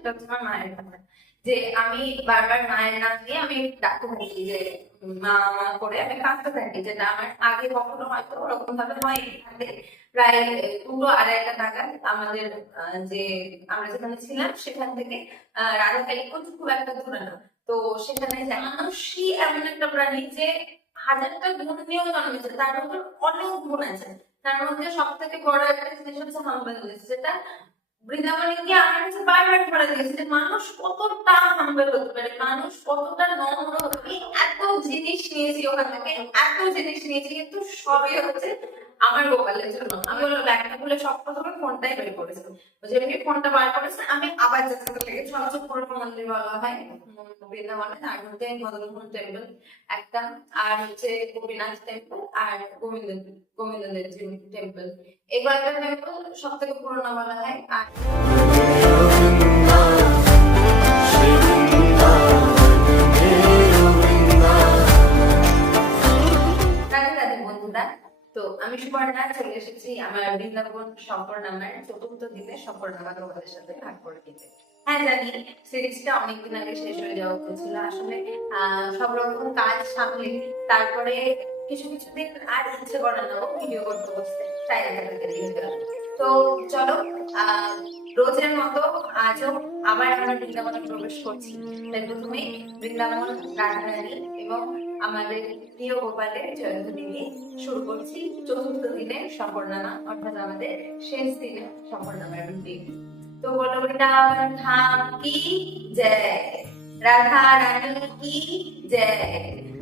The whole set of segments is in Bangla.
সেটা হচ্ছে আমার মায়ের কথা। যে আমি বারবার মায়ের নাম দিয়ে আমি ডাকতে থাকি, যে মা মা করে আমি কাঁদতে থাকি, যেটা আমার আগে কখনো হয়তো ওরকম ভাবে হয়নি। আগে প্রায় 2:30 নাগাদ আমাদের যে আমরা যেখানে ছিলাম সেখান থেকে রাজাকালী খুব একটা দূরে না। তো সেখানে মানুষই এমন একটা প্রাণী যে হাজারটা গুণ নিয়েও জন্মেছে, তার মধ্যে অনেক গুণ আছে। তার মধ্যে সব থেকে বড় একটা জিনিস হচ্ছে হাম্বলনেস, যেটা বৃন্দাবনে আমার কাছে বারবার ধরা দিয়েছে যে মানুষ কতটা হাম্বল হতে পারে, মানুষ কতটা নম্র হতে পারে। এত জিনিস নিয়েছি ওখান থেকে, এত জিনিস নিয়েছি, কিন্তু সবই হচ্ছে আমার গোপালের জন্য। আমি বললো ব্যাগটা খুলে সব প্রথমে ফোনটাই বের করেছি, যেমনি ফোনটা বার করেছে আমি আবার চেষ্টা লেগেছি। সবচেয়ে পুরোনো মন্দির বলা হয় বৃন্দাবনে, তার মধ্যে মদনমোহন টেম্পল একটা, আর হচ্ছে গোপীনাথ টেম্পল, আর গোবিন্দ টেম্পল। এই কয়েকটা টেম্পল সব থেকে পুরোনো বলা হয়। আর রাধে রাধে বন্ধুরা, তো আমি সুবর্ণা চলে এসেছি আমার বৃন্দাবন সফর নামের 4th দিনে সফরনামা তোমাদের সাথে ভাগ করে দিতে। হ্যাঁ জানি সিরিজটা অনেকদিন আগে শেষ হয়ে যাওয়া হয়েছিল, আসলে সব রকম কাজ সামলে তারপরে কিছু দিন আর ইচ্ছে করে না ভিডিও করতে বসতে, তাই দেখা দিয়ে গেল। তো চলো রোজের মতো আজও আবার আমরা বৃন্দাবনে প্রবেশ করছি। তাই প্রথমে বৃন্দাবন রাধারানী এবং আমাদের প্রিয় গোপালের জয়ন্তী নিয়ে শুরু করছি 4th দিনের সফরনামা, অর্থাৎ আমাদের শেষ দিনের সফরনামার রুটিন। তো বলো বৃন্দাবন ধাম কি জয়, রাধা রানী কি জয়,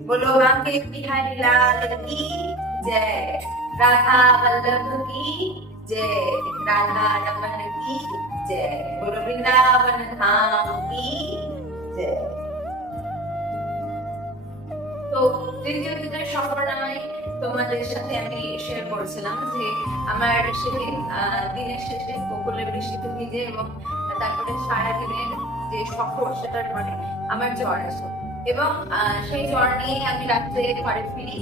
बोलो बांके बिहारी लाल की जय, राधा वल्लभ की जय, राधा रमन की जय, बोलो वृंदावन धाम की जय। তো তৃতীয় দিনের সফরনামায় তোমাদের সাথে আমি শেয়ার করেছিলাম যে আমার সেদিন দিনের শেষে গোকুলে বৃষ্টিতে ভিজে এবং তারপরে সারাদিনের যে সফর সেটার পরে আমার জ্বর আসে, এবং সেই জ্বর নিয়ে আমি রাত্রে ঘরে ফিরি।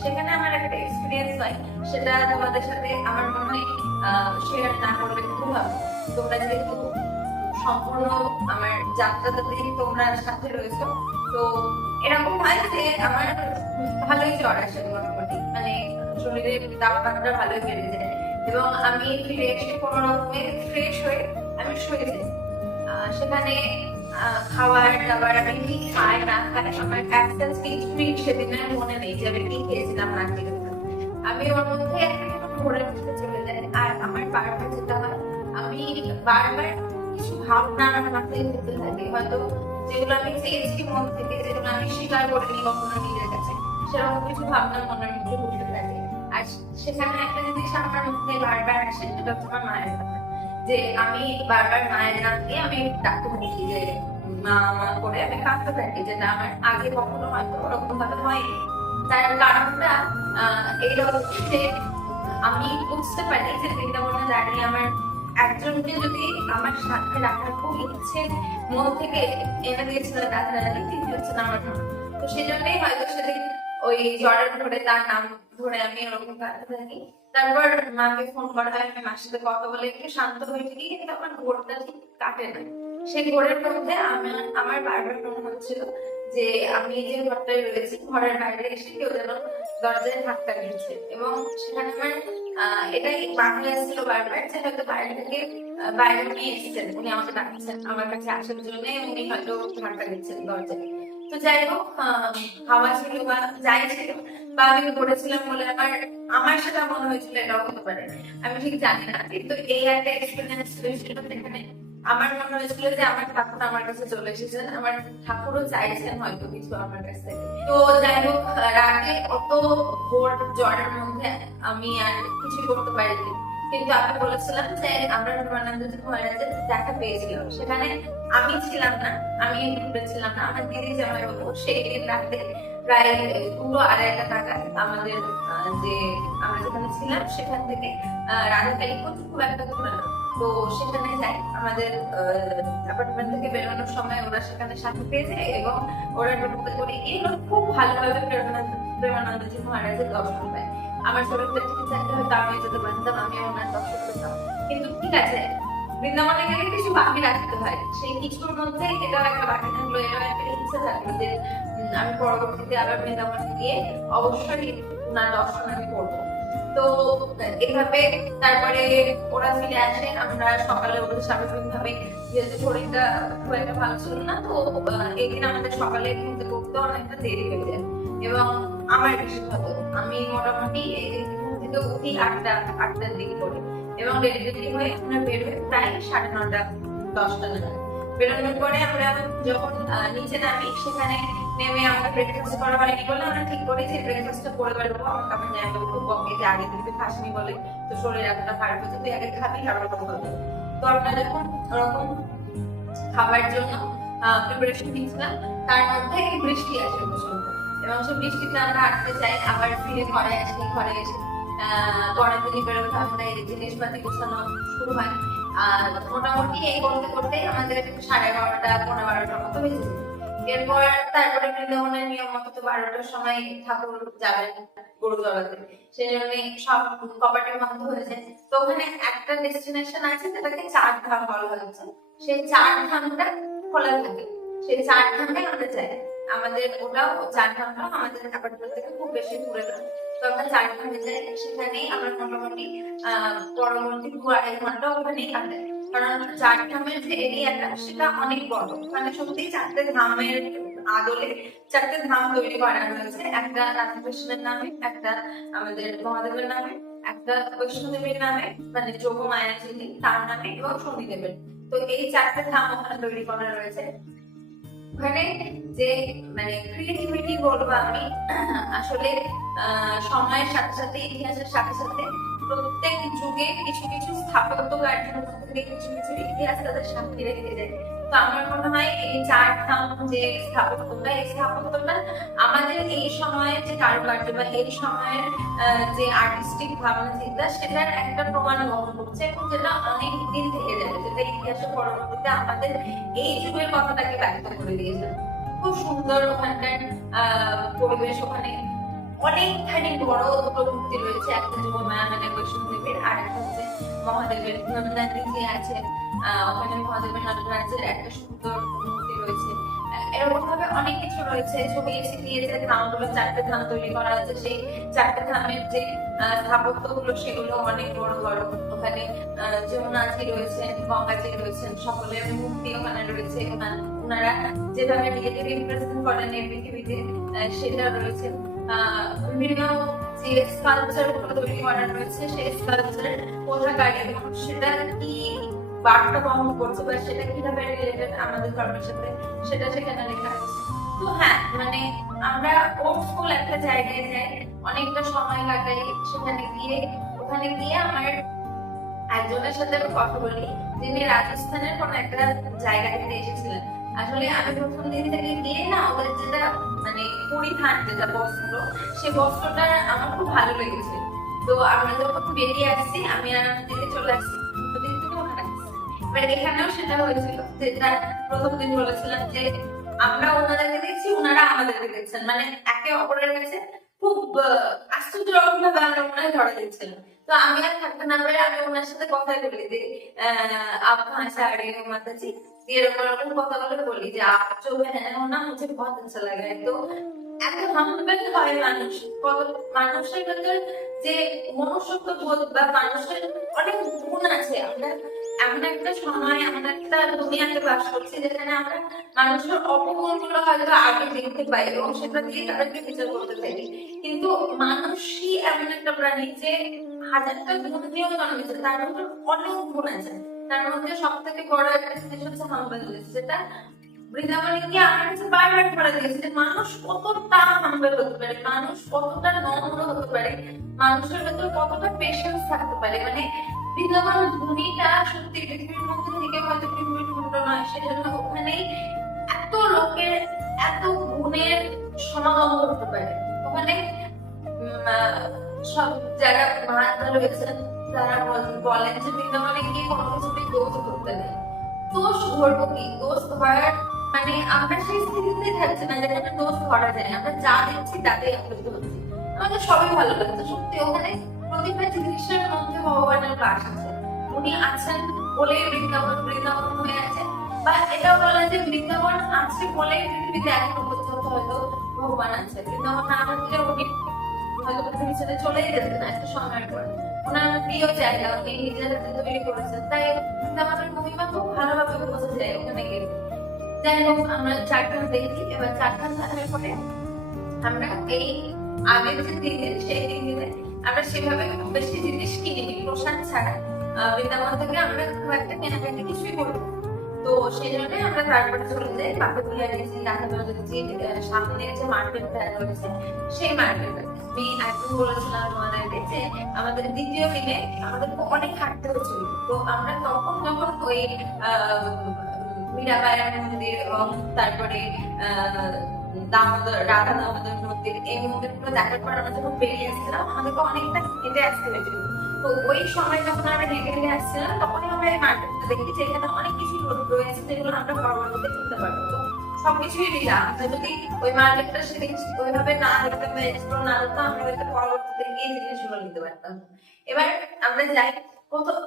সেখানে আমার একটা এক্সপিরিয়েন্স হয়, সেটা তোমাদের সাথে আমার মনে হয় শেয়ার না করলে খুব ভালো। তোমরা যেহেতু সম্পূর্ণ আমার যাত্রাটাতে তোমরা সাথে রয়েছো, তো এরকম হয় যে আমার ভালোই জ্বর আসে মোটামুটি, মানে শরীরের তাপমাত্রা ভালোই বেড়ে যায়, এবং আমি ফিরে এসে কোনো রকমে ফ্রেশ হয়ে আমি শুয়ে যাই। সেখানে খাবার দাবার আমি কি খাই না খাই আমার অ্যাবসেন্স কিছুই সেদিন আর মনে নেই যে আমি কি খেয়েছিলাম না খেয়েছিলাম। আমি ওর মধ্যে ঘোরার মধ্যে চলে যাই, আর আমার বারবার যেটা হয় আমি বারবার কিছু ভাবনা আমার মাথায় ঘুরতে থাকে, হয়তো যেগুলো আমি চেয়েছি মন থেকে, যেগুলো আমি স্বীকার করিনি কখনো নিজের কাছে, সেরকম কিছু ভাবনা মনের মধ্যে ঘুরতে থাকে। আর সেখানে একটা জিনিস আমার মধ্যে বারবার আসে, সেটা তোমার মায়ের কথা। যে আমি বারবার মায়ের নাম দিয়ে আমি ডাকতে থাকি, যে মা মা করে আমি কাঁদতে থাকি, যেটা আমার আগে কখনো হয়তো ওরকম ভাবে হয়নি। তার কারণটা এইরকম যে আমি বুঝতে পারি যে বৃন্দাবনে দাঁড়িয়ে আমার একজনকে যদি আমার সাথে রাখার খুব ইচ্ছে মন থেকে এনে দিয়েছিল রাধারানী, তিনি হচ্ছেন আমার মা। তো সেই জন্যই হয়তো সেদিন ওই জ্বরের ধরে তার নাম ধরে আমি ওরকম কাঁদতে থাকি। তারপর মাকে ফোন করা হয়, আমি মার সাথে কথা বলে একটু শান্ত হয়ে থাকি, কিন্তু আমার ঘোরটা ঠিক কাটে না। সেই ঘোরের মধ্যে আমার বারবার মনে হচ্ছিল যে আমি যে ঘরটায় রয়েছি ঘরের বাইরে এসে কেউ যেন দরজায় ধাক্কা দিচ্ছে, এবং সেখানে আমার এটাই বাংলা ছিল বারবার যে হয়তো বাইরে থেকে বাইরে উনি এসেছেন, উনি আমাকে ডাকছেন আমার কাছে আসার জন্য, উনি হয়তো ধাক্কা দিচ্ছেন দরজায়। তো যাই হোক হাওয়া ছিল বা যাই ছিল বা আমি পড়েছিলাম বলে আমার আমার সেটা মনে হয়েছিল এটাও হতে পারে, আমি ঠিক জানি না, কিন্তু এই একটা এক্সপিরিয়েন্স হয়েছিল যেখানে আমার মনে হয়েছিল যে আমার ঠাকুর আমার কাছে চলে এসেছেন, আমার ঠাকুরও চাইছেন হয়তো কিছু আমার কাছ থেকে। তো যাই হোক রাতে অত ভোর জ্বরের মধ্যে আমি আর কিছু করতে পারিনি, কিন্তু আমি বলেছিলাম যে আমরা প্রেমানন্দজি মহারাজের দেখা পেয়েছিলাম, সেখানে আমি ছিলাম না, আমি ছিলাম না, আমার দিদি জামাই বাবু সেই দিন রাতে প্রায় 2:30 নাগাদ আমাদের যে আমরা যেখানে ছিলাম সেখান থেকে রাধাকালী খুব একটা দূরে না। তো সেখানে যাই, আমাদের অ্যাপার্টমেন্ট থেকে বেরোনোর সময় ওরা সেখানে সাথে পেয়ে যায়, এবং ওরা টোটোতে করে গিয়ে খুব ভালোভাবে প্রেমানন্দজি মহারাজের দর্শন পায়। আমার শরীরটা ঠিক থাকলে হয়তো আমি যেতে পারতাম, আমি ওনার দর্শন পেতাম, কিন্তু ঠিক আছে বৃন্দাবনে গেলে কিছু বাকি রাখতে হয়, সেই কিছুর মধ্যে এটাও একটা বাকি থাকলো, এটাও একটা ইচ্ছা থাকলো যে আমি পরবর্তীতে আবার বৃন্দাবনে গিয়ে অবশ্যই ওনার দর্শন আমি করবো। তো এভাবে তারপরে ওরা ফিরে আসে, আমরা সকালে উঠে স্বাভাবিক ভাবে, যেহেতু শরীরটা খুব একটা ভালো ছিল না, তো এদিন আমাদের সকালে ঘুম থেকে উঠতে অনেকটা দেরি হয়ে যায়। এবং আমার বিশেষত আমি মোটামুটি ঘুম থেকে উঠি আটটার দিকে করে, এবং রেডি হয়ে আমরা বের হই প্রায় 9:30 10টা নাগাদ। বেরোনোর পরে আমরা যখন নিচে নামি, সেখানে নেমে আমরা ব্রেকফাস্ট করা হয়নি বলে আমরা ঠিক করি যে ব্রেকফাস্টটা করে বেরোবো। আমাকে আমার ন্যায়াটা খুব বকে যে আগে দিকে খাসনি বলে, তো শরীর এতটা খারাপ হচ্ছে, তুই আগে খাবি তারপর কথা বলবি। তো আমরা যখন ওরকম খাবার জন্য প্রিপারেশন নিচ্ছিলাম, তার মধ্যে বৃষ্টি আসে প্রচন্ড, এবং সেই বৃষ্টিতে আমরা আটকে যাই, আবার ফিরে ঘরে আসি। ঘরে এসে পরের দিনই বেরোতে হবে, জিনিসপাতি গোছানো শুরু হয়। আর মোটামুটি এই করতে করতে আমাদের 11:30 12টার মতো হয়ে যায়। এরপর তারপরে বৃন্দাবনের নিয়ম মতো তো 12টার সময় ঠাকুর যাবেন গরু চড়াতে, সেই জন্য সব কপাটের বন্ধ হয়ে যায়। তো ওখানে একটা ডেস্টিনেশন আছে যেটাকে 4 ধাম বলা হচ্ছে, সেই 4 ধামটা খোলা থাকে, সেই 4 ধামে আমরা যাই। আমাদের ওটাও 4 ধামটাও আমাদের কাপাটপুর থেকে খুব বেশি দূরে না, তো আমরা 4 ধামে যাই। সেখানেই আমরা মোটামুটি পরবর্তী 2-2.5 ঘন্টা ওখানেই কাটাই, কারণ 4 ধামের যে এরিয়াটা সেটা অনেক বড়। মানে সত্যি 4টে ধামের আদলে 4টে ধাম তৈরি করা হয়েছে, একটা রাধাকৃষ্ণের নামে, একটা আমাদের মহাদেবের নামে, একটা বৈষ্ণোদেবীর নামে মানে যোগ মায়া যিনি তার নামে, এবং শনিদেবের। তো এই 4টে ধাম ওখানে তৈরি করা রয়েছে। ওখানে যে মানে ক্রিয়েটিভিটি বলবো আমি, আসলে সময়ের সাথে সাথে, ইতিহাসের সাথে সাথে প্রত্যেক যুগে কিছু কিছু স্থাপত্য কার্যের মধ্যে থেকে কিছু কিছু ইতিহাস তাদের সাক্ষী রেখে যায়। তো আমার মনে হয় এই 4 ধাম যে স্থাপত্যটা, এই স্থাপত্যটা আমাদের এই সময়ের যে কারুকার্য বা এই সময়ের যে আর্টিস্টিক ভাবনা চিন্তা, সেটার একটা প্রমাণ বহন করছে, এবং যেটা অনেক দিন থেকে যাবে, যেটা ইতিহাসের পরবর্তীতে আমাদের এই যুগের কথাটাকে ব্যক্ত করে দিয়েছে। খুব সুন্দর ওখানকার পরিবেশ। ওখানে অনেকখানি বড় দুটো মূর্তি রয়েছে, একটা যোগ মায়া মানে বৈষ্ণোদেবীর, আর একটা হচ্ছে মহাদেবের নন্দনাথী যে আছে, ওখানে মহাদেবের নন্দনাথের একটা সুন্দর মূর্তি রয়েছে। এরকম ভাবে অনেক কিছু রয়েছে, ছড়িয়ে ছিটিয়ে যে ধামগুলো 4টে ধাম তৈরি করা আছে, সেই 4টে ধামের যে স্থাপত্য গুলো সেগুলো অনেক বড় বড়। ওখানে যমুনাজি রয়েছেন, গঙ্গাজি রয়েছেন, সকলের মূর্তি ওখানে রয়েছে। ওনারা যেভাবে নিজেকে রিপ্রেজেন্ট করেন এই পৃথিবীতে সেটা রয়েছে। বিভিন্ন যে স্কাল্পচার গুলো তৈরি করা রয়েছে, সেই স্কাল্পচারের পোশাকারে সেটা কি বার্তা বহন করছে বা সেটা কিভাবে রিলেটেড আমাদের ধর্মের সাথে, সেটা সেখানে লেখা আছে। তো হ্যাঁ, মানে আমরা ওল্ড স্কুল একটা জায়গায় যাই, অনেকটা সময় কাটাই সেখানে গিয়ে। ওখানে গিয়ে আমার একজনের সাথে আমি কথা বলি, যিনি রাজস্থানের কোন একটা জায়গা থেকে এসেছিলেন। আসলে আমি প্রথম দিন থেকে গিয়ে না, ওদের যেটা মানে পরিধান, যেটা বস্ত্র, সেই বস্ত্রটা আমার খুব ভালো লেগেছে। তো আমরা যখন বেরিয়ে আসছি, আমি আর আমার দিকে চলে আসছি, এবার এখানেও সেটা হয়েছিল, যেটা প্রথম দিন বলেছিলাম যে আমরা ওনাদেরকে দেখছি, ওনারা আমাদেরকে দেখছেন, মানে একে অপরের কাছে খুব আশ্চর্যজনক ভাবে আমরা ওনাকে ধরা দিচ্ছিলাম। তো আমি আর থাকতে না পারে আমি ওনার সাথে কথা বলি যে आप कहाँ से आ रहे हो माता जी, এরকম এরকম কথা বলে বলি যে आप जो है ना मुझे बहुत अच्छा लगा है। তো এত হাম্বল হয় মানুষ, কত মানুষের ভেতর যে মনুষ্যত্ব বোধ বা মানুষের অনেক গুণ আছে। আমরা এমন একটা সময়, এমন একটা দুনিয়াতে বাস করছি যেখানে আমরা মানুষের অপগুণ গুলো হয়তো আগে দেখতে পাই এবং সেটা দিয়ে তাদেরকে বিচার করতে থাকি, কিন্তু মানুষই এমন একটা প্রাণী যে হাজারটা গুণ দিয়েও জন্মেছে, তার মধ্যে অনেক গুণ আছে। তার মধ্যে সব থেকে বড় একটা জিনিস হচ্ছে হাম্বলনেস, যেটা বৃন্দাবনে গিয়ে আমার কাছে বারবার ধরা দিয়েছে যে মানুষ কতটা হাম্বল হতে পারে, মানুষ কতটা নম্র হতে পারে, মানুষের ভেতর কতটা পেশেন্স থাকতে পারে। মানে বৃন্দাবন ভূমিটা সত্যি পৃথিবীর মধ্যে থেকে হয়তো পৃথিবীর ছোট নয়, সেজন্য ওখানেই এত লোকের এত গুণের সমাগম করতে পারে। ওখানে সব যারা মহাত্মা রয়েছেন তারা বলেন যে বৃন্দাবনে গিয়ে কোনো কিছুতে দোষ করতে নেই। দোষ ধরবো কি, দোষ ধরার মানে আমরা সেই স্থিতিতে থাকছি না যেখানে দোষ ধরা যায়, আমরা যা দেখছি তাতেই আপ্লুত হচ্ছি। আমাদের সবই ভালো লাগছে সত্যি। ওখানে প্রতিটা জিনিসের মধ্যে ভগবানের বাস আছে, উনি আছেন, বলে বৃন্দাবন বৃন্দাবন হয়ে আছে, বা এটাও বলা যে বৃন্দাবন আছে বলে পৃথিবীতে এখনো পর্যন্ত হয়তো ভগবান আছে। বৃন্দাবন না থাকলে উনি হয়তো পৃথিবী ছেড়ে চলেই যেতেন একটা সময়ের পর। ওনার প্রিয় জায়গা, উনি নিজের হাতে তৈরি করেছেন, তাই বৃন্দাবনের মহিমা খুব ভালোভাবে বোঝা যায় ওখানে গেলে। যাই হোক, আমরা চারধাম দেখি। এবার চারধাম দেখার পরে আমরা এই আগের যে 3 দিন, সেই 3 দিনে আমরা সেভাবে খুব বেশি জিনিস কিনিনি, প্রসাদ ছাড়া। বৃন্দাবন থেকে আমরা খুব একটা কেনাকাটি কিছুই করবো। তো সেই জন্য আমরা তারপরে চলে যাই বাঁকুড়িয়া গেছি, সামনে যে মার্কেটটা রয়েছে সেই মার্কেটে। আমি একদিন বলেছিলাম আমাদেরকে যে আমাদের দ্বিতীয় দিনে আমাদের অনেক হাঁটতে হচ্ছিল। তো আমরা তখন যখন ওই মীরাবাইয়ের মন্দির এবং তারপরে দামোদর, রাধা দামোদর মন্দির, এই মন্দিরগুলো দেখার পর আমরা যখন বেরিয়ে আসছিলাম, আমাদেরকে অনেকটা হেঁটে আসতে হয়েছিল। তো ওই সময় যখন আমরা হেঁটে হেঁটে আসছিলাম, তখনই আমরা এই মার্কেটটা দেখি যে এখানে অনেক কিছু রয়েছে যেগুলো আমরা পরবর্তীতে কিনতে পারবো। তো সবকিছুই দিলাম, আমরা যদি ওই মার্কেটটা সেদিন ওইভাবে না দেখতে বা এক্সপ্লোর না করতাম, আমরা হয়তো পরবর্তীতে গিয়ে জিনিসগুলো নিতে পারতাম। এবার আমরা যাই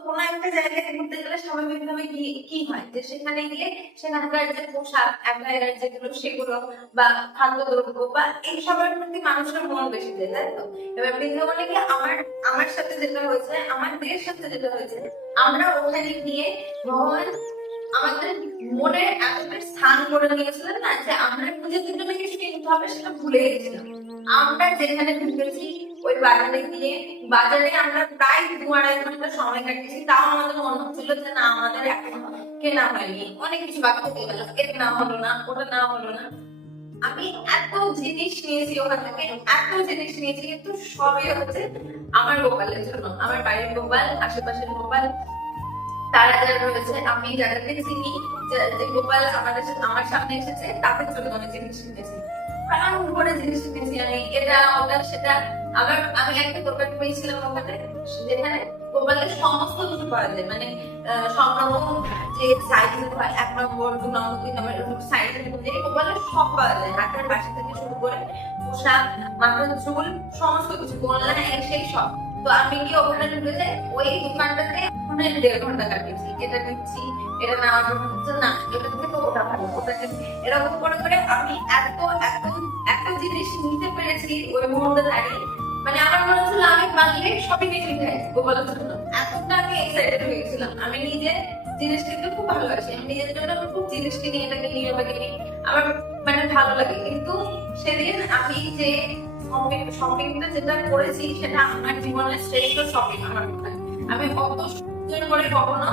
কোন একটা জায়গায় ঘুরতে গেলে স্বাভাবিকভাবে কি হয় যে সেখানে গিয়ে সেখানকার যে পোশাক এখানকার যেগুলো সেগুলো বা খাদ্যদ্রব্য বা এইসবের প্রতি মানুষের মন বেশি যায়, তাই তো? এবার বৃন্দাবনে গিয়ে আমার সাথে যেটা হয়েছে, আমার মেয়ের সাথে যেটা হয়েছে, আমরা ওখানে গিয়ে ভগবান আমাদের মনে এতটা স্থান করে নিয়েছিলেন না যে আমরা নিজের জন্য কিছু কিনতে হবে সেটা ভুলে গেছিলাম। আমরা যেখানে ঢুকেছি ওই বাজারে আমরা প্রায় 2-2.5 ঘন্টা সময় কাটিয়েছি, তাও আমাদের মনে হচ্ছিল যে না, আমাদের এখন কেনা হয়নি, অনেক কিছু বাকি থেকে গেল, এটা না হলো না, ওটা না হলো না। আমি এত জিনিস নিয়েছি ওখান থেকে, এত জিনিস নিয়েছি, কিন্তু সবই হচ্ছে আমার গোপালের জন্য। আমার বাড়ির গোপাল, আশেপাশের গোপাল, তারা যারা রয়েছে, আমি যাদেরকে চিনি, যে গোপাল আমার সামনে এসেছে, তাদের জন্য আমি জিনিস কিনেছি। কারণ করে জিনিস কিনেছি আমি, এটা ওটা সেটা। আমি একটা দোকান পেয়েছিলাম ওখানে, যেখানে গোপালের সমস্ত কিছু পাওয়া যায়, মানে সব রকম যে সাইজ হয়, 1 নম্বর 2 নম্বর 3 নম্বর এরকম সাইজ অনুযায়ী গোপালের সব পাওয়া যায়। হাতের বাসা থেকে শুরু করে পোশাক, মাথার চুল, সমস্ত কিছু, গোল্লা সেই সব। তো আমি কি ওখানে ঢুকে যাই, ওই দোকানটাতে 1.5 ঘন্টা কাটিয়েছি। এটা নিচ্ছি, এটা নেওয়ার জন্য হচ্ছে না, এটা থেকে ওটা ভালো, ওটা এরকম করে করে আমি এত এত এত জিনিস নিতে পেরেছি ওই মুহূর্তে দাঁড়িয়ে। মানে আমার মনে হচ্ছিল আমি বাঙালি সবই নিয়ে খাই গোপালের জন্য, এতটা আমি এক্সাইটেড হয়ে গেছিলাম। আমি নিজে জিনিস কিনতে খুব ভালোবাসি, আমি নিজের জন্য খুব জিনিস কিনি, এটা কিনি ওটা কিনি, আমার মানে ভালো লাগে। কিন্তু সেদিন আমি যে শপিংটা যেটা করেছি, সেটা আমার জীবনের শ্রেষ্ঠ শপিং আমার মনে হয়। আমি অত সুন্দর করে কখনো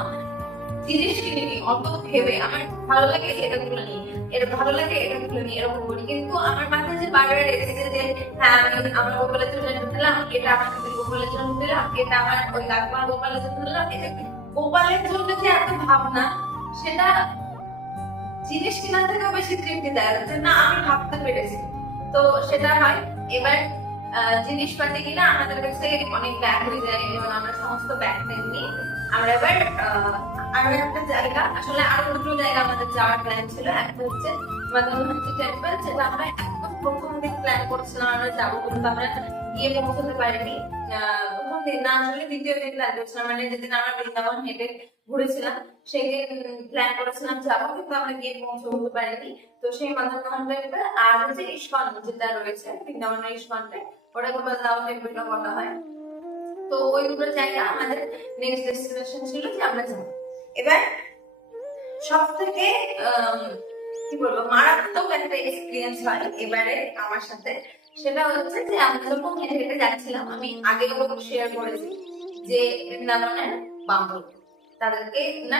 জিনিস কিনিনি, অত ভেবে আমার ভালো লাগে এটা গুলো নিই, এটা ভালো লাগে এটা গুলো নিই, এরকম করি। কিন্তু আমার মাথায় যে বারবার এসেছে যে হ্যাঁ, আমি আমার গোপালের জন্য দিলাম, এটা আমার গোপালের জন্য দিলাম, এটা আমার ওই কাকিমার গোপালের জন্য দিলাম, এটা গোপালের জন্য যে এত ভাবনা, সেটা জিনিস কেনার থেকেও বেশি তৃপ্তি দেয় যে না, আমি ভাবতে পেরেছি। তো সেটা হয়। এবার জিনিসপাতি কিনা আমাদের কাছে অনেক ব্যাগ হয়ে যায়, এবং আমরা সমস্ত ব্যাগ নিয়ে আমরা এবার আরো একটা জায়গা, আসলে আরো 2টো জায়গা আমাদের যাওয়ার প্ল্যান ছিল। একটা হচ্ছে মাধবহাটি টেম্পল, যেটা আমরা একদম প্রথম দিন প্ল্যান করছিলাম আমরা যাবো, কিন্তু আমরা গিয়ে পৌঁছতে পারিনি। প্রথম দিন না, আসলে দ্বিতীয় দিন প্ল্যান করছিলাম, মানে যেদিন আমরা বৃন্দাবন হেঁটে ঘুরেছিলাম সেই দিন প্ল্যান করেছিলাম যাবো, কিন্তু আমরা গিয়ে পৌঁছতে পারিনি। তো সেই মাধবহাটি টেম্পল আর হচ্ছে ইস্কন যেটা রয়েছে বৃন্দাবনের ইস্কনটা, ওটা গোপাল দাও টেম্পল বলা হয়। তো ওই 2টো জায়গা আমাদের নেক্সট ডেস্টিনেশন ছিল যে আমরা যাবো। এবার সব থেকে কি বলবো, মারাত্মক একটা এক্সপিরিয়েন্স হয় এবারে আমার সাথে। সেটা হচ্ছে যে আমরা যখন হেঁটে হেঁটে যাচ্ছিলাম, আমি আগেও শেয়ার করেছি যে বৃন্দাবনের বান্ধব তাদেরকে না,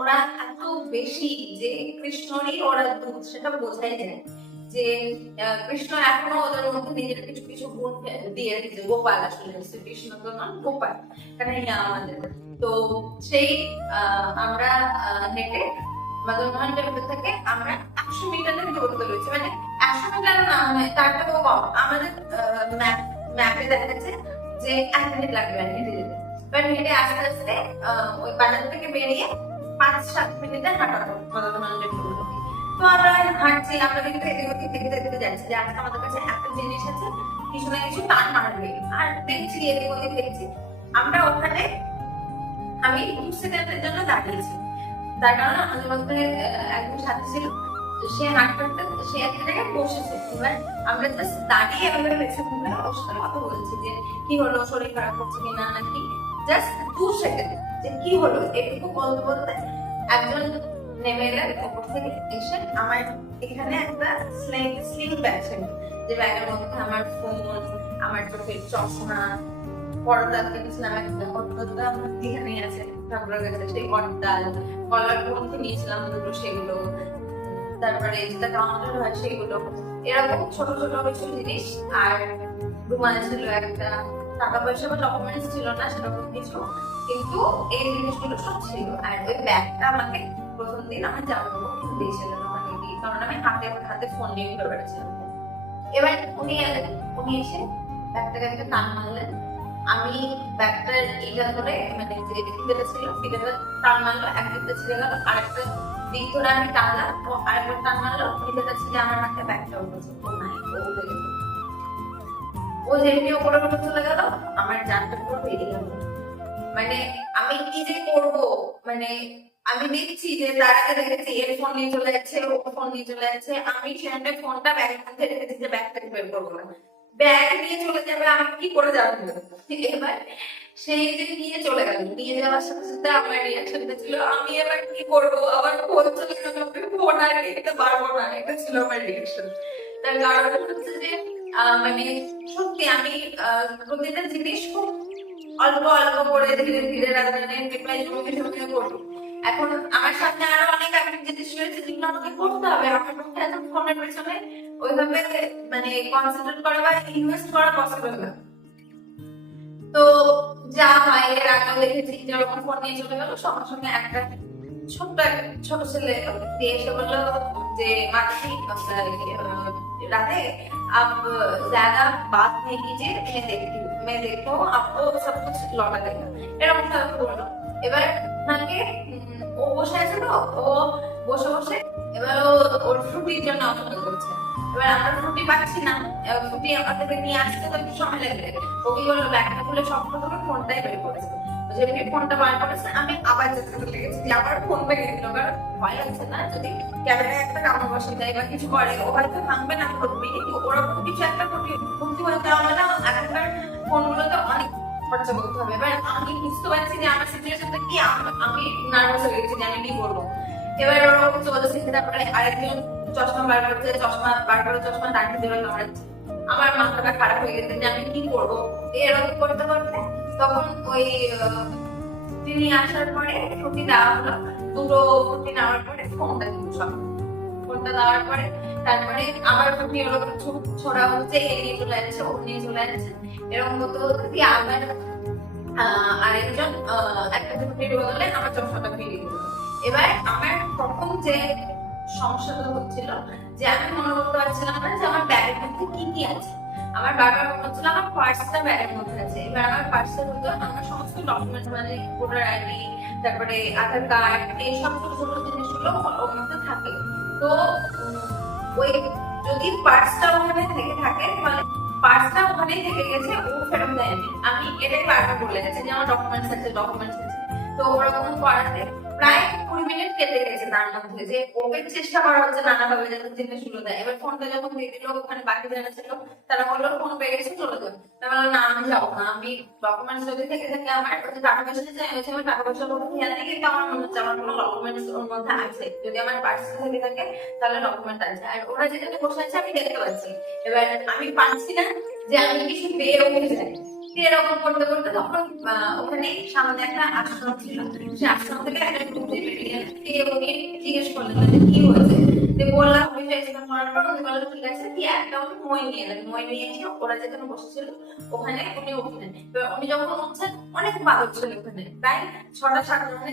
ওরা এত বেশি যে কৃষ্ণরই ওরা দূত, সেটা বোঝাই যায় যে কৃষ্ণ এখনো ওদের মধ্যে নিজের কিছু কিছু গুণ দিয়ে দিচ্ছে। গোপাল আসলে কৃষ্ণ তো নয়, গোপাল কানাইয়া আমাদের। তো সেই আমরা হেঁটে মাধবহাটি টেম্পল থেকে আমরা 100 মিটারের দূরত্ব রয়েছে, মানে 100 মিটার না, তার থেকেও কম। আমাদের ম্যাপে দেখা যাচ্ছে যে 1 মিনিট লাগবে হেঁটে যেতে। এবার হেঁটে আস্তে আস্তে ওই বাজার থেকে বেরিয়ে 5-7 মিনিটে হাঁটা মাধবহাটি টেম্পল। তো আমরা হাঁটছি, আমরা কিন্তু দেখতে দেখতে যাচ্ছি যে আজকে আমাদের কাছে একটা জিনিস আছে, কিছু না কিছু টান মারবে, আর দেখছি এদিক ওদিক দেখছি। আমরা ওখানে আমি 2 সেকেন্ডের জন্য দাঁড়িয়েছি, তার কারণ আমাদের মধ্যে একজন সাথী ছিল, সে হাঁটতে সে একটা জায়গায় বসেছে। এবার আমরা জাস্ট দাঁড়িয়ে এভাবে পেছন ঘুরে ওর সাথে কথা বলছি যে কি হলো, শরীর খারাপ হচ্ছে কিনা নাকি, জাস্ট 2 সেকেন্ড যে কি হলো এটুকু বলতে বলতে একজন নেমে এলেন ওপর থেকে এসে আমার এখানে একটা স্লিং ব্যাগ ছিল, যে ব্যাগের মধ্যে আমার ফোন, আমার চোখের চশমা, পর্দা কিনেছিলাম একটা, পর্দাটা আমার এখানেই আছে ঠাকুরের কাছে, সেই পর্দা, কলার গ্রন্থি নিয়েছিলাম দুটো সেগুলো, তারপরে যেটা কাউন্টার হয় সেগুলো, এরকম ছোট ছোট কিছু জিনিস, আর রুমাল ছিল একটা, টাকা পয়সা বা ডকুমেন্টস ছিল না সেরকম কিছু, কিন্তু এই জিনিসগুলো সব ছিল। আর ওই ব্যাগটা আমাকে প্রথম দিন আমার জামাইবাবু কিন্তু দিয়েছিলেন ওখানে গিয়ে, কারণ আমি হাতে হাতে ফোন নিয়ে ঘুরে বেড়াচ্ছিলাম। এবার উনি এলেন, উনি এসে ব্যাগটাকে একটা টান মারলেন, আমি ব্যাগটার ইটা ধরে মানে যে ফিতেটা ছিল ফিতেটা টান মারলো, একটা ছিঁড়ে গেল, আরেকটা দিক ধরে আমি টানলাম, ও আরেকবার টান মারলো, ফিতেটা ছিঁড়ে আমার হাতে ব্যাগটা উঠেছে। ও নাই, ও উঠে গেছে। ও যেমনি ওপরে উঠে চলে গেল, আমার জানটা পুরো বেরিয়ে গেল। মানে আমি কি যে করব, মানে আমি দেখছি যে তার আগে দেখেছি এর ফোন নিয়ে চলে যাচ্ছে, ও ফোন নিয়ে চলে যাচ্ছে, আমি সেখানে ফোনটা ব্যাগের মধ্যে রেখেছি যে ব্যাগটাকে বের করবো না, ব্যাগ নিয়ে চলে যাবে, আমি কি করে যাবো। এবার সেই যে নিয়ে চলে গেল, নিয়ে যাওয়ার সাথে সাথে আমার রিয়াকশনটা ছিল আমি এবার কি করবো, আবার ফোন চলে গেল, ফোন আর নিতে পারবো না, এটা ছিল আমার রিয়াকশন। তার কারণ হচ্ছে যে মানে সত্যি আমি প্রতিটা জিনিস খুব অল্প অল্প করে ধীরে ধীরে রাজধানীর পেপারে জমিয়ে জমিয়ে করি। এখন আমার সামনে আরো অনেক এমন জিনিস রয়েছে যেগুলো আমাকে করতে হবে, আমার পক্ষে এত ফোনের পেছনে ওইভাবে মানে কনসেন্ট্রেট করা বা ইনভেস্ট করা পসিবল না। তো যা হয়, এর আগেও দেখেছি যখন ফোন নিয়ে চলে গেল, সঙ্গে সঙ্গে একটা ছোট ছেলে দিয়ে এসে বললো যে মাসি राधे अब ज्यादा बात नहीं कीजिए, मैं देखो आपको सब कुछ लौटा देगा, এরকম ভাবে বললো। এবার ওনাকে ও বসে আছে, তো ও বসে বসে এবার ওর ফ্রুটির জন্য অপেক্ষা করছে। এবার আমরা ফ্রুটি পাচ্ছি না, ফ্রুটি আমাদেরকে নিয়ে আসতে তো একটু সময় লাগবে। ও কি বললো, ব্যাগটা খুলে সব প্রথমে ফোনটাই বের করেছে, যেমনি ফোনটা বার করেছে আমি আবার যেতে লেগেছি যে আবার ফোন ভেঙে দিল, কারণ ভয় লাগছে না যদি ক্যামেরায় একটা কামড় বসে যায় বা কিছু করে, ও হয়তো ভাঙবে না করবে, কিন্তু ওরকম কিছু একটা ক্ষতি হয়ে যাওয়া মানে এখনকার ফোনগুলোতে অনেক খরচা করতে হবে। এবার আমি বুঝতে পারছি যে আমার সিচুয়েশনটা কি, আমি নার্ভাস হয়ে গেছি যে আমি কি করবো। এবার ওরকম চলছে, তারপরে আরেকজন চশমা বার করছে, চশমা বার করে চশমা ডাকি দেবে কামড়াচ্ছে, আমার মাথাটা খারাপ হয়ে গেছে যে আমি কি করবো। এরকম করতে করতে তখন ওই তিনি আসার পরে ফ্রুটি দেওয়া হলো, দুটো ফ্রুটি নেওয়ার পরে ফোনটা কিন্তু সব ফোনটা দেওয়ার পরে তারপরে আমার ফ্রুটি হলো ছোড়া হচ্ছে, এ নিয়ে চলে যাচ্ছে, ও নিয়ে চলে যাচ্ছে, এরকম হতে হতে আমার আরেকজন একটা ফ্রুটির বদলে আমার চশমাটা ফিরিয়ে দিল। এবার আমার তখন যে সমস্যাটা হচ্ছিল যে আমি মনে করতে পারছিলাম না যে আমার ব্যাগের মধ্যে কি কি আছে। আমার বারবার মনে হচ্ছিল আমার পার্সটা ব্যাগের মধ্যে আছে। এবার আমার পার্সের মধ্যে আমার সমস্ত ডকুমেন্ট মানে ভোটার আইডি, তারপরে আধার কার্ড, এই সব ছোট ছোট জিনিসগুলো ওর মধ্যে থাকে। তো ওই যদি পার্সটা ওখানে থেকে থাকে তাহলে পার্সটা ওখানে থেকে গেছে, ও ফেরত দেয়নি। আমি এটাই বারবার বলে গেছি যে আমার ডকুমেন্টস আছে, ডকুমেন্টস আছে। তো ওরকম করাতে প্রায় 20 মিনিট কেটে গেছে তার মধ্যে, যে ওকে চেষ্টা করা হচ্ছে নানাভাবে যাতে জিনিসগুলো দেয়। এবার ফোনটা যখন দিয়ে দিল, ওখানে বাকি যারা ছিল তারা বললো ফোন পেয়ে গেছে চলে যাবে। তারা বললো না আমি যাবো না, আমি ডকুমেন্টস যদি থেকে থাকে আমার টাকা পয়সা চাই, আমি টাকা পয়সা কোনো খেয়াল নেই, কিন্তু আমার মনে হচ্ছে আমার কোনো ডকুমেন্টস ওর মধ্যে আছে, যদি আমার পার্সে থেকে থাকে তাহলে ডকুমেন্ট আছে। আর ওরা যেখানে বসে আছে আমি দেখতে পাচ্ছি, এবার আমি পাচ্ছি না যে আমি কিছু পেয়ে উঠে যাই। এরকম করতে করতে তখন ওখানে সামনে একটা আশ্রম ছিল, সে আশ্রম থেকে একটা টুকরি বেরিয়ে উনি জিজ্ঞেস করলেন যে কি হয়েছে। বললাম বিষয় এক্সপ্লেন করার পর উনি বললেন ঠিক আছে, কি একটা উনি মই নিয়ে এলেন, মই নিয়ে এসে ওরা যেখানে বসেছিল ওখানে উনি উঠলেন। উনি যখন উঠছেন অনেক বাদর ছিল ওখানে, প্রায় 6টা 7টা মানে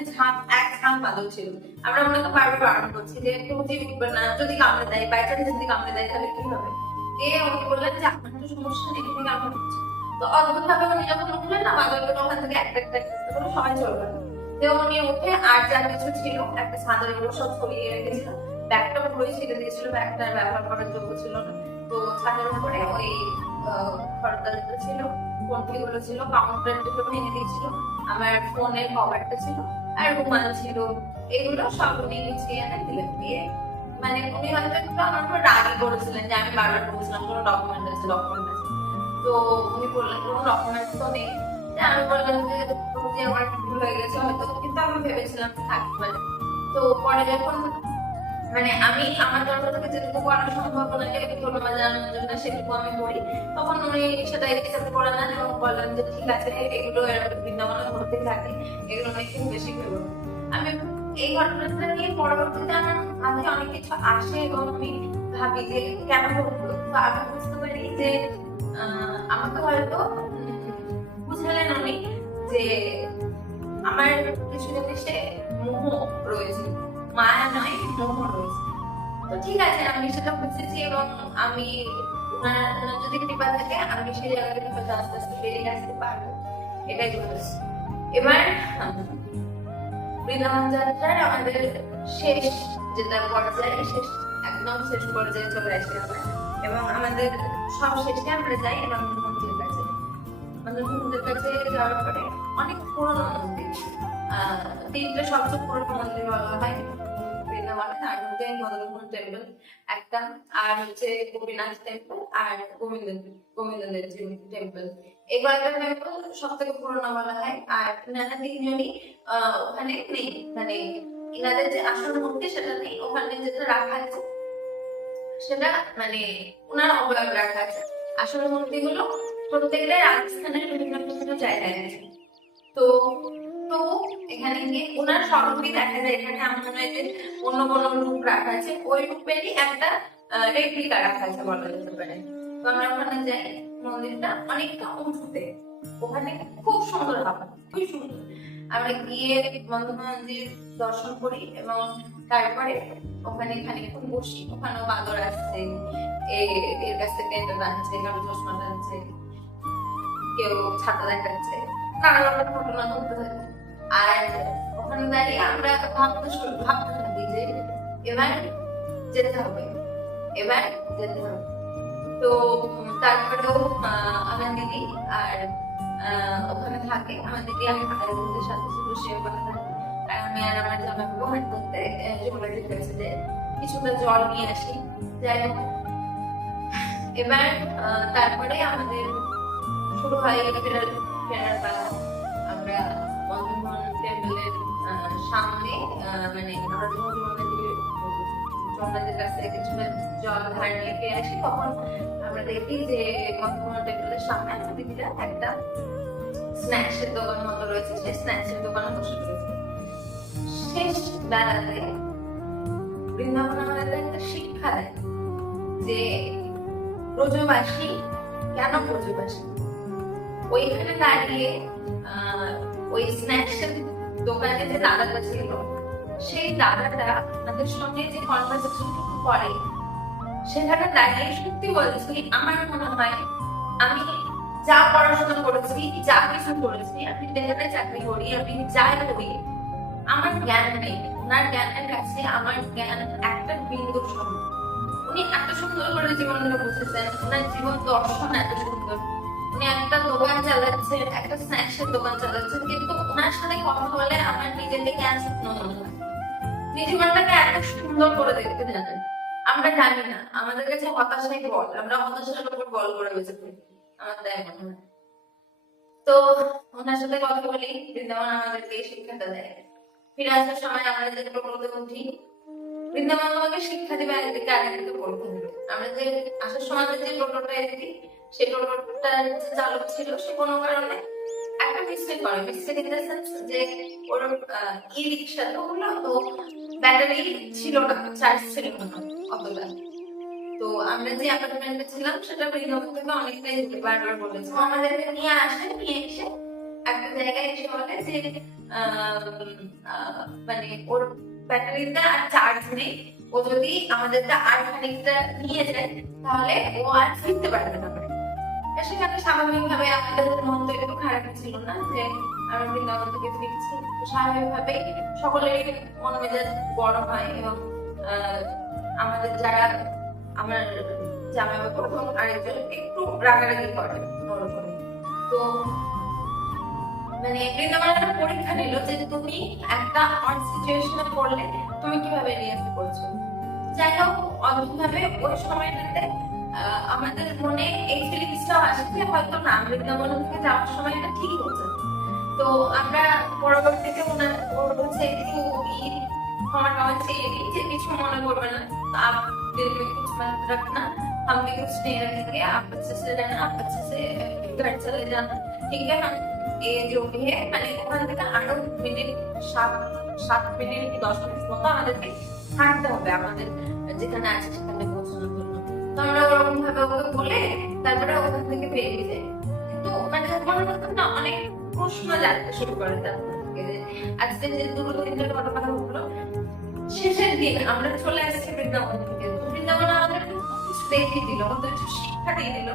এক ঝাঁক বাদর ছিল। আমরা ওনাকে বারবার বারণ করছি যে তুমি উঠবে না, যদি কামড়ে দেয়, বাইচান্স যদি কামড়ে দেয় তাহলে কি হবে। উনি বললেন যে আপনার তো সমস্যা নেই, তুমি কামড়ে দিচ্ছ। তো অদ্ভুত ভাবে উনি যখন উঠলেন না, বাদরগুলো ওখান থেকে একটা একটা করে সবাই চলে গেল। যে উনি উঠে আর যা কিছু ছিল একটা ছাদের উপর সব ছড়িয়ে রেখেছিল, ব্যাগটা পুরোই ছিঁড়ে দিয়েছিল, ব্যাগটা ব্যবহার করার যোগ্য ছিল না। তো ছাদের উপরে ওই খড়টা ছিল কোনটি গুলো ছিল, কাউন্টারগুলো ভেঙে দিয়েছিল, আমার ফোনের কভারটা ছিল আর রুমাল ছিল, এগুলো সব উনি গুছিয়ে এনে দিলেন। দিয়ে মানে উনি হয়তো একটু আমার উপর রাগই করেছিলেন যে আমি বারবার বলছিলাম কোনো ডকুমেন্ট আছে, ডকুমেন্ট আছে। তো উনি বললেন কোনো ডকুমেন্ট তো নেই। আমি বললাম যে যে আমার ভুল হয়ে গেছে হয়তো, কিন্তু আমি ভেবেছিলাম থাকতে পারে। তো পরে যখন মানে আমি আমার তরফ থেকে যেটুকু করার সম্ভব ওনাকে ধন্যবাদ জানানোর জন্য সেটুকু আমি করি, তখন উনি সেটা একসাথে করে নেন এবং বললেন যে ঠিক আছে, এগুলো এরকম বৃন্দাবনে ঘটতে থাকে, এগুলো অনেক খুব বেশি ভেবো। আমি এই ঘটনাটা নিয়ে পরবর্তীতে আমার মাঝে অনেক কিছু আসে এবং আমি ভাবি যে কেন ঘটলো। তো আমি বুঝতে পারি যে আমাকে হয়তো বুঝালেন উনি যে আমার কিছু জিনিসে মোহ রয়েছে, মায়া নয় মোহ রয়েছে। তো ঠিক আছে, আমি সেটা বুঝেছি এবং আমি ওনার যদি কৃপা থাকে আমি সেই জায়গা থেকে হয়তো আস্তে আস্তে বেরিয়ে আসতে পারবো, এটাই বলেছি। এবার বৃন্দাবন যাত্রার আমাদের শেষ যেটা পর্যায়ে, শেষ একদম শেষ পর্যায়ে চলে আসি আমরা এবং আমাদের সব শেষে আমরা যাই এবং মন্দিরের কাছে। আমাদের মন্দিরের কাছে যাওয়ার পরে অনেক পুরোনো মন্দির, তিনটা সবচেয়ে পুরোনো মন্দির বলা হয় বৃন্দাবনে, তার মধ্যে মদনমোহন টেম্পল একটা, আর হচ্ছে গোপীনাথ টেম্পল আর গোবিন্দদেব টেম্পল। এই কয়েকটা টেম্পল সব থেকে পুরোনো বলা হয়। আর ইনারা তিনজনই ওখানে নেই, মানে ইনাদের যে আসল মূর্তি সেটা নেই, ওখানে যেটা রাখা আছে সেটা মানে ওনার অবয়ব রাখা আছে। আসল মূর্তিগুলো প্রত্যেকটা রাজস্থানের বিভিন্ন বিভিন্ন জায়গায় আছে। তো তো এখানে গিয়ে ওনার স্বরূপই দেখা যায়। এখানে আমার মনে হয় যে অন্য কোনো রূপ রাখা আছে, ওই রূপেরই একটা রেপ্লিকা রাখা আছে বলা যেতে পারে। তো আমরা ওখানে যাই, মন্দিরটা অনেকটা উঁচুতে, ওখানে খুব সুন্দর হাওয়া, খুব সুন্দর। আমরা গিয়ে মন্দির দর্শন করি এবং তারপরে ওখানে খানিকক্ষণ বসি। ওখানেও বাদর আসছে, এর কাছ থেকে এটা টানছে, কারো চশমা টানছে, কেউ ছাতা দেখাচ্ছে, নানা রকম ঘটনা ঘটতে থাকে। আর ওখানে দাঁড়িয়ে আমরা ভাবতে থাকি যে এবার যেতে হবে, এবার যেতে হবে। তো তারপরেও আমার দিদি আর ওখানে থাকে, আমার দিদি আমার ভাইদের সাথে ছিল, সেও কথা থাকে। আর আমি আর আমার জামা ব্যবহার করতে চলে যেতেছে যে কিছুটা জল নিয়ে আসি। যাই হোক, এবার তারপরে আমাদের শুরু হয় ফেরার পালা। আমরা মদনমোহন টেম্পলের সামনে মানে আমরা জগন্নাথের কাছ থেকে কিছুটা জল ধার নিয়ে ফিরে আসি, তখন আমরা দেখি যে মদনমোহন টেম্পলের সামনে দিদিরা একটা স্ন্যাক্সের দোকান মতো রয়েছে, সেই স্ন্যাক্সের দোকানে বসে রয়েছে। শেষ বেলাতে বৃন্দাবন আমাদের একটা শিক্ষা দেয় যে ব্রজবাসী কেন ব্রজবাসী। ওইখানে দাঁড়িয়ে ওই স্ন্যাক্সের দোকানে যে দাদাটা ছিল, সেই দাদাটা আমাদের সঙ্গে যে কনভারসেশন করে, সেখানে দাঁড়িয়ে সত্যি বলছি আমার মনে হয় আমি যা পড়াশোনা করেছি, যা কিছু করেছি, আমি টেলিভিশনে চাকরি করি, আমি যাই করি, আমার জ্ঞান নেই। ওনার জ্ঞানের কাছে আমার জ্ঞান একটা বিন্দু সমান। উনি এত সুন্দর করে জীবনটা বুঝেছেন, ওনার জীবন দর্শন এত সুন্দর। উনি একটা দোকান চালাচ্ছেন, একটা স্ন্যাক্সের দোকান চালাচ্ছেন, কিন্তু ওনার সাথে কথা বলে আমার নিজেকে কেন শুকনো মনে হয়। জীবনটাকে এত সুন্দর করে দেখতে জানেন। আমরা জানি না, আমাদের কাছে হতাশাই বল, আমরা হতাশার উপর বল করে বেঁচে থাকি, আমার তাই মনে হয়। তো ওনার সাথে কথা বলি, বৃন্দাবন আমাদেরকে শিক্ষাটা দেয়। ফিরে আসার সময় আমরা যে টোটোতে উঠি, বৃন্দাবন আমাকে শিক্ষা দিবে একদিকে আরেকদিকে পড়তে হবে। আমরা যে আসার সময় যে টোটোটা এসেছি, সেই টোটোটার যে চালক ছিল সে কোনো কারণে একটা মিস্টেক করে, মিস্টেক ইন দ্য সেন্স যে ওর ই রিক্সা তো হলো, তো ব্যাটারি ছিল না, চার্জ ছিল না অতটা। তো আমরা যে অ্যাপার্টমেন্টে ছিলাম সেটা বৃন্দাবন থেকে অনেকটাই দূরে, বারবার বলেছি। আমাদেরকে নিয়ে আসে, নিয়ে এসে একটা জায়গায় এসে বলে যে মানে ওর ব্যাটারিতে আর চার্জ নেই, ও যদি আমাদেরটা আর খানিকটা নিয়ে যায় তাহলে ও আর ফিরতে পারবে না। সেখানে স্বাভাবিকভাবে আমাদের মন তো একটু খারাপ ছিল না যে আমরা বৃন্দাবন থেকে ফিরছি। স্বাভাবিকভাবে সকলেরই মন মেজাজ গরম হয় এবং আমাদের যারা আমার জামাইবাবু এবং আরেকজন একটু রাগারাগি করে ওর উপরে। তো মানে বৃন্দাবন একটা পরীক্ষা নিল যে তুমি একটা অন সিচুয়েশনে পড়লে তুমি কিভাবে রিঅ্যাক্ট করছো। যাই হোক, অদ্ভুতভাবে ওই সময়টাতে আমাদের মনে এই ফিলিংসটাও আসে যে হয়তো না, বৃন্দাবন থেকে যাওয়ার সময়টা ঠিক হচ্ছে। তো আমরা পরবর্তীতে ওর হচ্ছে একটু ক্ষমা টমা চেয়ে নিই যে কিছু মনে করবে না, आप दिल में कुछ मत रखना, हम भी कुछ नहीं रखेंगे, आप अच्छे से रहना, आप अच्छे से घर चले जाना, ठीक है। हम ये जो भी है মানে ওখান থেকে আরো মিনিট 7 মিনিট কি 10 মিনিট মতো আমাদেরকে হাঁটতে হবে আমাদের যেখানে আছে সেখানে পৌঁছানোর জন্য। তো আমরা ওরকম ভাবে ওকে বলে তারপরে ওখান থেকে বেরিয়ে যাই। কিন্তু মানে মনের মধ্যে না অনেক প্রশ্ন জানতে শুরু করে তারপর থেকে যে আজকে যে দুটো তিনটে ঘটনা ঘটলো। শেষের দিন আমরা চলে আসছি বৃন্দাবন থেকে। বৃন্দাবন আমাদের কিছু দেখিয়ে দিল, আমাদের কিছু শিক্ষা দিয়ে দিল।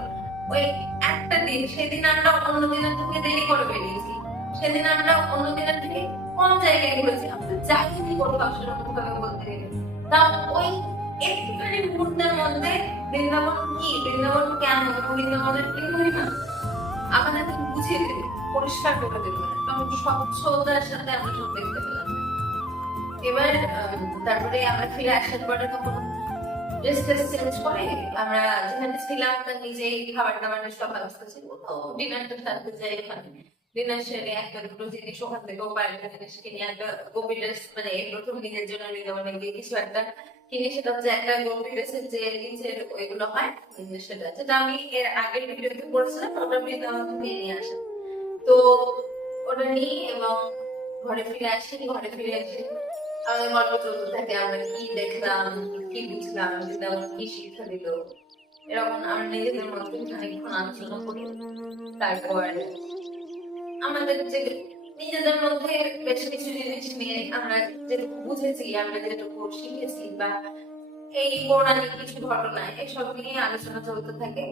ওই একটা দিন, সেদিন আমরা অন্য দিনের থেকে দেরি করে বেরিয়েছি, সেদিন আমরা অন্য দিনের থেকে কম জায়গায় ঘুরেছি, আমরা যাইনি কোথাও সেরকম ভাবে বলতে গেলে। তাও ওই একটুখানি মুহূর্তের মধ্যে বৃন্দাবন কি, বৃন্দাবন কেন, বৃন্দাবনের কি মহিমা আমাদের বুঝিয়ে দেবে, পরিষ্কার করে দেবে, এবং স্বচ্ছতার সাথে আমরা সব দেখতে পেলাম। এবার তারপরে আমরা ফিরে আসার পরে তখন ড্রেস চেঞ্জ করে আমরা যেখানে ছিলাম তার নিজেই খাবার দাবারের সব ব্যবস্থা ছিল। তো ডিনারটা সারতে যাই, ওখানে ডিনার সেরে একটা দুটো জিনিস ওখান থেকেও কয়েকটা জিনিস কিনে, একটা গোপী ড্রেস মানে এই প্রথম দিনের জন্য বৃন্দাবনে গিয়ে কিছু একটা কিনে, সেটা হচ্ছে একটা গোপী ড্রেসের যে নিচের ওইগুলো হয় সেটা, যেটা আমি এর আগের ভিডিওতে পড়েছিলাম, ওটা বৃন্দাবন থেকে নিয়ে আসা। তো ওটা নিই এবং ঘরে ফিরে আসি। ঘরে ফিরে এসে আমাদের গল্প চলতে থাকে, আমরা কি দেখলাম, কি বুঝলাম, বৃন্দাবন কি শিক্ষা দিল, এরকম আমরা নিজেদের মধ্যে খানিকক্ষণ আলোচনা করি। তারপর আমাদের যে নিজেদের মধ্যে বেশ কিছু জিনিস নিয়ে আমরা যেটুকু বুঝেছি, আমরা যেটুকু শিখেছি, বা এই পৌরাণিক কিছু ঘটনা, এসব নিয়ে আলোচনা চলতে থাকে।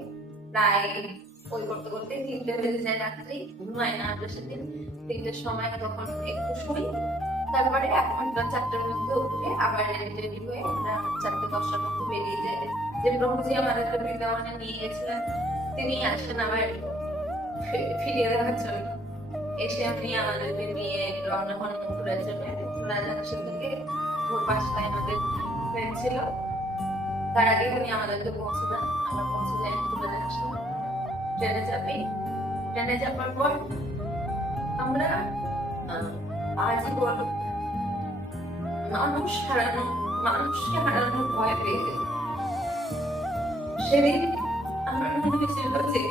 প্রায় ওই করতে করতে 3টে বেজে যায় রাত্রি, ঘুমায় না আমরা সেদিন। 3টের সময় তখন একটু শুই, তারপরে 1 ঘন্টা 4টের মধ্যে উঠে আবার রেডি হয়ে আমরা 4:10টার মধ্যে বেরিয়ে যাই। যে প্রভুজি আমাদেরকে বৃন্দাবনে নিয়ে গেছিলেন তিনি আসেন আবার ফিরিয়ে দেওয়ার জন্য। এসে আপনি আমাদেরকে নিয়ে রওনা হন মথুরার জন্য। মথুরা জাংশন থেকে ভোর 5টায় আমাদের ট্রেন ছিল, তার আগে উনি আমাদেরকে পৌঁছে দেন। আমরা পৌঁছে যাই মথুরা জাংশন, ট্রেনে চাপি। ট্রেনে চাপার পর আমরা আজীবন মানুষকে হারানোর ভয় পেয়ে গেল। সেদিন আমার মনে হয়েছিল যে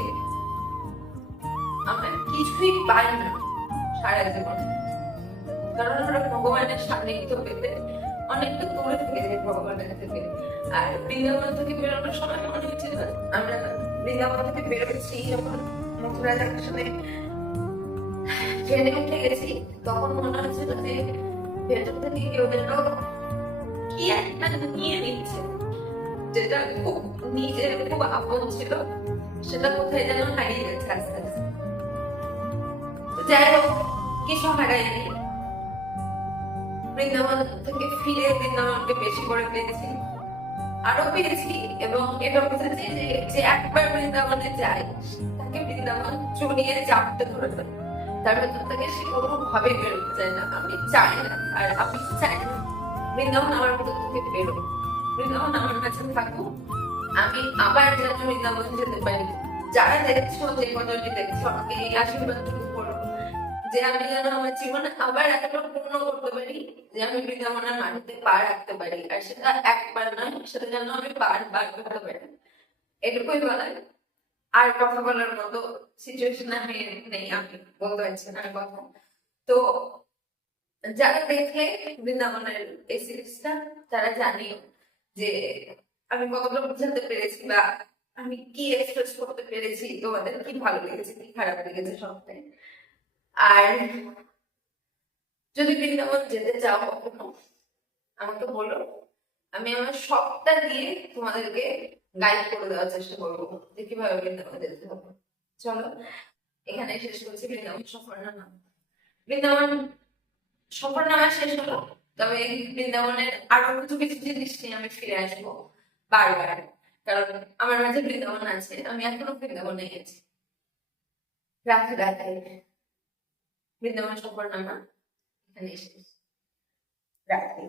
আমরা কিছুই পাই না সারা জীবনে, কারণ আমরা ভগবানের সান্নিধ্য পেতে অনেকটা দূরে থেকে যাই ভগবানের থেকে। আর বৃন্দাবন থেকে বেরোনোর সময় মনে হয়েছিল আমরা বৃন্দাবন থেকে বেরোচ্ছি, যখন মথুরা জাংশনে ট্রেনে উঠে গেছি তখন মনে হচ্ছিল যে ভেতর থেকে কেউ যেন কি একটা নিয়ে নিচ্ছে, যেটা খুব নিজের খুব আপন ছিল, সেটা কোথায় যেন হারিয়ে গেছে আস্তে আস্তে। যাই হোক, কিছু হারাইনি। বৃন্দাবন থেকে ফিরে বৃন্দাবনকে বেশি করে পেয়েছি, আরো পেয়েছি, এবং এটা বুঝেছি যে একবার বৃন্দাবনে যায় তাকে বৃন্দাবন চুনিয়ে চাপতে ধরে ফেলে, তার ভেতর থেকে সে কোনো ভাবে বেরোতে চায় না। আমি চাই না, আর আমি চাই না বৃন্দাবন আমার ভেতর থেকে বেরোয়, বৃন্দাবন আমার কাছে থাকুক, আমি আবার যেন বৃন্দাবন যেতে পারি। যারা দেখছো, যে কজনই দেখছো, আমাকে এই আশীর্বাদটুকু করো যে আমি যেন আমার জীবনে আবার এতটা পূর্ণ করতে পারি যে আমি বৃন্দাবনের মাটিতে পা রাখতে পারি, আর সেটা একবার নয়, সেটা যেন আমি বারবার করতে পারি। এটুকুই বলার। আর কথা বলার মতো সিচুয়েশন আমি নেই, আমি বলতে পারছি না কথা। তো যারা দেখলে বৃন্দাবনের এই সিরিজটা, তারা জানিও যে আমি কতটা বুঝাতে পেরেছি, বা আমি কি এক্সপ্রেস করতে পেরেছি, তোমাদের কি ভালো লেগেছে কি খারাপ লেগেছে সবটাই। আর যদি বৃন্দাবন যেতে চাও কখনো আমাকে বলো, আমি আমার সবটা দিয়ে তোমাদেরকে গাইড করে দেওয়ার চেষ্টা করবো যে কিভাবে বৃন্দাবন যেতে হবে। চলো এখানে শেষ করছি বৃন্দাবন সফরনামা। বৃন্দাবন সফরনামা শেষ হলো, তবে বৃন্দাবনের আরো কিছু কিছু জিনিস নিয়ে আমি ফিরে আসবো বারবার, কারণ আমার মাঝে বৃন্দাবন আছে, আমি এখনো বৃন্দাবনে গেছি। রাধে রাধে। বৃন্দাবন সম্পর্ণা এখানে এসে রাধে।